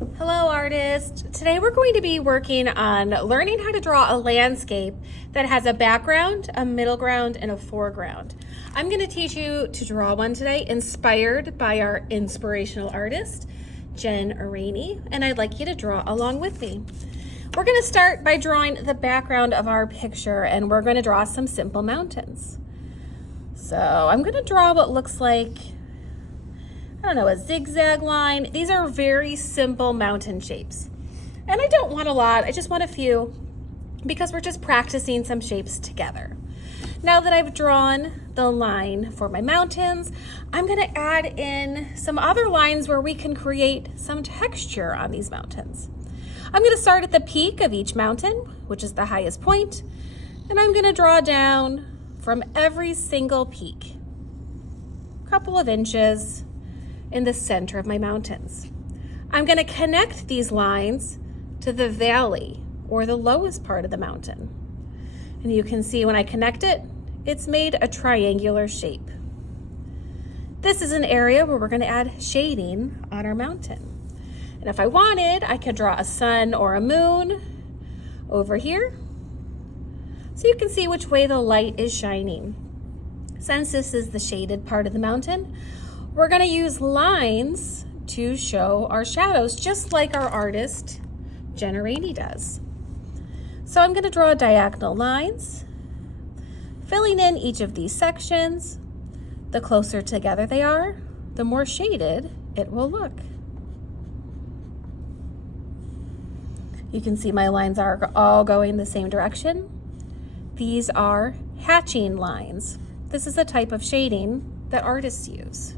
Hello artists! Today we're going to be working on learning how to draw a landscape that has a background, a middle ground, and a foreground. I'm going to teach you to draw one today inspired by our inspirational artist, Jen Rainey, and I'd like you to draw along with me. We're going to start by drawing the background of our picture, and we're going to draw some simple mountains. So I'm going to draw what looks like, I don't know, a zigzag line. These are very simple mountain shapes. And I don't want a lot, I just want a few because we're just practicing some shapes together. Now that I've drawn the line for my mountains, I'm gonna add in some other lines where we can create some texture on these mountains. I'm gonna start at the peak of each mountain, which is the highest point, and I'm gonna draw down from every single peak, a couple of inches, in the center of my mountains. I'm going to connect these lines to the valley or the lowest part of the mountain. And you can see when I connect it, it's made a triangular shape. This is an area where we're going to add shading on our mountain. And if I wanted, I could draw a sun or a moon over here so you can see which way the light is shining. Since this is the shaded part of the mountain, we're going to use lines to show our shadows, just like our artist, Jen Rainey, does. So I'm going to draw diagonal lines, filling in each of these sections. The closer together they are, the more shaded it will look. You can see my lines are all going the same direction. These are hatching lines. This is a type of shading that artists use.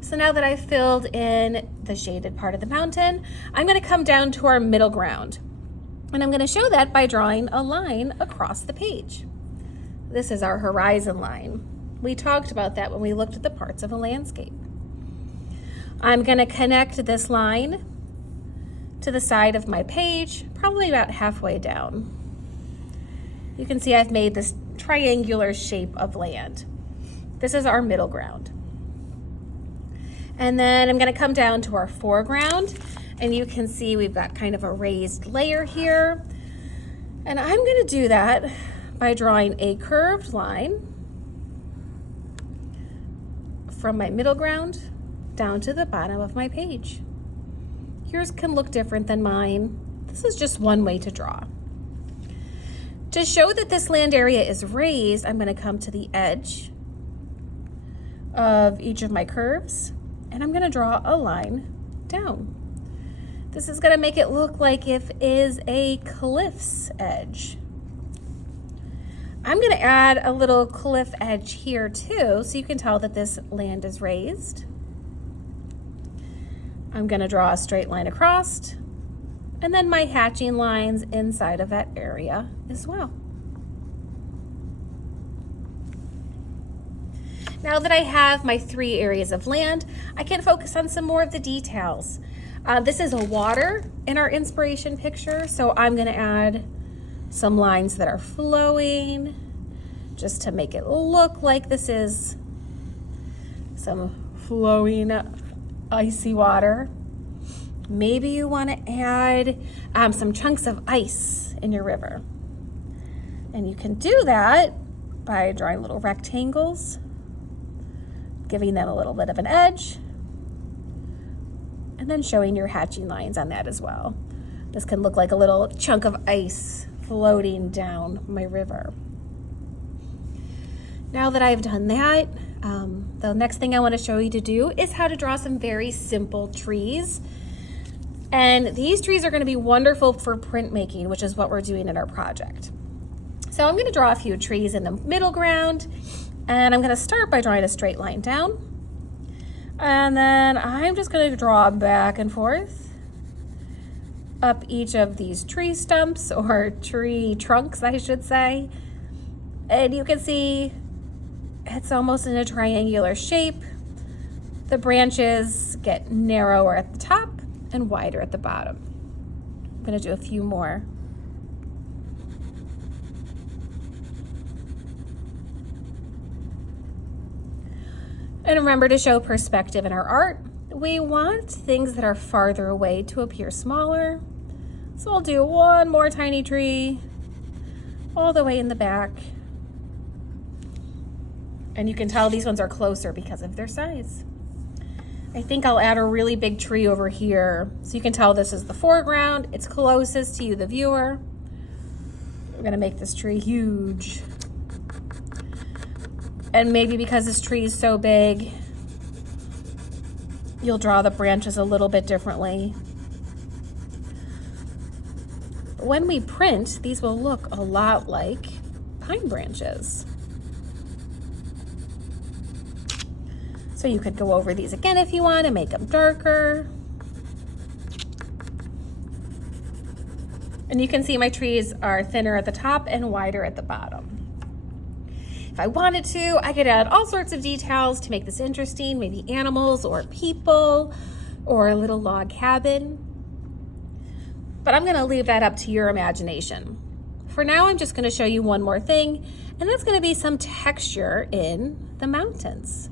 So now that I've filled in the shaded part of the mountain, I'm going to come down to our middle ground. And I'm going to show that by drawing a line across the page. This is our horizon line. We talked about that when we looked at the parts of a landscape. I'm going to connect this line to the side of my page, probably about halfway down. You can see I've made this triangular shape of land. This is our middle ground. And then I'm going to come down to our foreground, and you can see we've got kind of a raised layer here. And I'm going to do that by drawing a curved line from my middle ground down to the bottom of my page. Yours can look different than mine. This is just one way to draw. To show that this land area is raised, I'm going to come to the edge of each of my curves, and I'm going to draw a line down. This is going to make it look like if it is a cliff's edge. I'm going to add a little cliff edge here too, so you can tell that this land is raised. I'm going to draw a straight line across, and then my hatching lines inside of that area as well. Now that I have my 3 areas of land, I can focus on some more of the details. This is a water in our inspiration picture, so I'm going to add some lines that are flowing just to make it look like this is some flowing icy water. Maybe you want to add some chunks of ice in your river. And you can do that by drawing little rectangles, giving them a little bit of an edge, and then showing your hatching lines on that as well. This can look like a little chunk of ice floating down my river. Now that I've done that, the next thing I want to show you to do is how to draw some very simple trees. And these trees are going to be wonderful for printmaking, which is what we're doing in our project. So I'm going to draw a few trees in the middle ground, and I'm going to start by drawing a straight line down. And then I'm just going to draw back and forth up each of these tree stumps, or tree trunks, I should say. And you can see it's almost in a triangular shape. The branches get narrower at the top and wider at the bottom. I'm going to do a few more. And remember to show perspective in our art. We want things that are farther away to appear smaller. So I'll do one more tiny tree all the way in the back. And you can tell these ones are closer because of their size. I think I'll add a really big tree over here. So you can tell this is the foreground. It's closest to you, the viewer. We're gonna make this tree huge. And maybe because this tree is so big, you'll draw the branches a little bit differently. When we print, these will look a lot like pine branches. So you could go over these again if you want and make them darker. And you can see my trees are thinner at the top and wider at the bottom. If I wanted to, I could add all sorts of details to make this interesting, maybe animals or people or a little log cabin. But I'm gonna leave that up to your imagination. For now, I'm just gonna show you one more thing, and that's gonna be some texture in the mountains.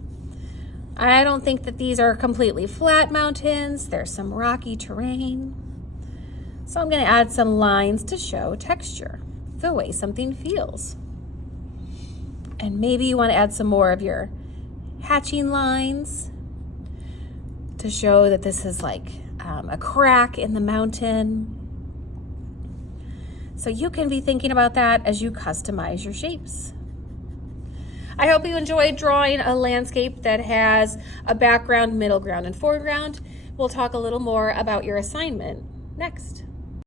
I don't think that these are completely flat mountains. There's some rocky terrain. So I'm gonna add some lines to show texture, the way something feels. And maybe you wanna add some more of your hatching lines to show that this is like a crack in the mountain. So you can be thinking about that as you customize your shapes. I hope you enjoyed drawing a landscape that has a background, middle ground, and foreground. We'll talk a little more about your assignment next.